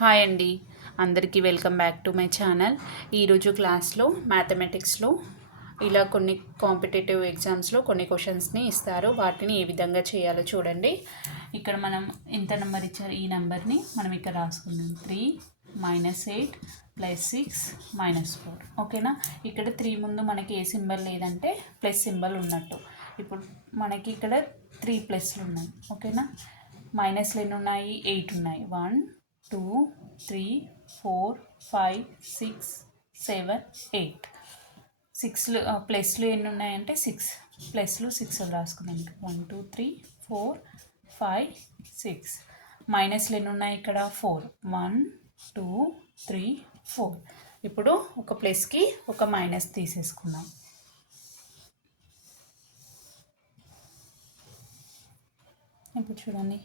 Hi అండి, అందరికీ welcome back to my channel. ఈరోజు క్లాస్లో మ్యాథమెటిక్స్లో ఇలా కొన్ని కాంపిటేటివ్ ఎగ్జామ్స్లో కొన్ని క్వశ్చన్స్ని ఇస్తారు. వాటిని ఏ విధంగా చేయాలో చూడండి. ఇక్కడ మనం ఎంత నెంబర్ ఇచ్చారు, ఈ నెంబర్ని మనం ఇక్కడ రాసుకుందాం. 3 - 8 + 6 - 4. ఓకేనా. ఇక్కడ 3 ముందు మనకి ఏ సింబల్ లేదంటే ప్లస్ సింబల్ ఉన్నట్టు. ఇప్పుడు మనకి ఇక్కడ 3 ప్లస్లు ఉన్నాయి. ఓకేనా. మైనస్లు ఎన్ని ఉన్నాయి? 8 ఉన్నాయి. 1 2 3 4 5 6 7 8. 6 ప్లస్లు ఎన్ని ఉన్నాయంటే 6 ప్లస్లు 6 రాసుకున్నాం. 1 2 3 4 5 6. మైనస్లు ఎన్ని ఉన్నాయి ఇక్కడ? 4 1 2 3 4. ఇప్పుడు ఒక ప్లస్కి ఒక మైనస్ తీసేసుకున్నాం. ఇప్పుడు చూడండి,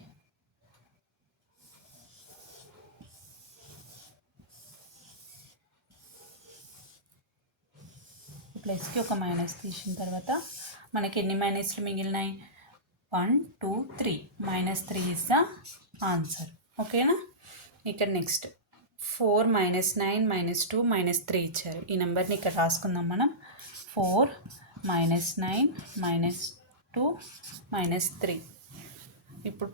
ప్లస్కి ఒక మైనస్ తీసిన తర్వాత మనకి ఎన్ని మైనస్లు మిగిలినాయి? 1 2 3. -3 ఇస్ ద ఆన్సర్. ఓకేనా. ఇక్కడ నెక్స్ట్ 4 - 9 - 2 - 3 ఇచ్చారు. ఈ నెంబర్ని ఇక్కడ రాసుకుందాం మనం. 4 - 9 - 2 - 3. ఇప్పుడు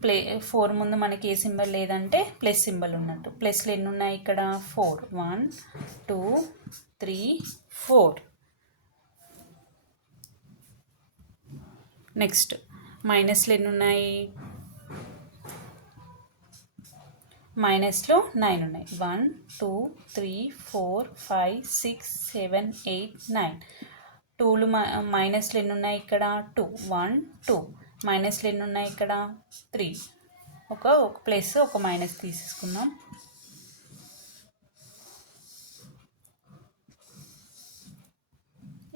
4 ముందు మనకి ఏ సింబల్ లేదంటే ప్లస్ సింబల్ ఉన్నట్టు. ప్లస్లు ఎన్ని ఉన్నాయి ఇక్కడ? 4 1 2 3 4. నెక్స్ట్ మైనస్లు ఎన్ని ఉన్నాయి? మైనస్లో 9 ఉన్నాయి. 1 2 3 4 5 6 7 8 9. 2లు మైనస్లు ఎన్ని ఉన్నాయి ఇక్కడ? 2 1 2. మైనస్లు ఎన్ని ఉన్నాయి ఇక్కడ? 3. ఒక ప్లస్ ఒక మైనస్ తీసేసుకుందాం.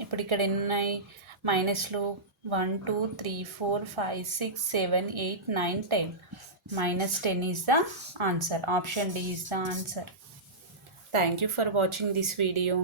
ఇప్పుడు ఇక్కడ ఎన్ని ఉన్నాయి మైనస్లు? 1 2 3 4 5 6 7 8 9 10. -10 is the answer. Option D is the answer. Thank you for watching this video.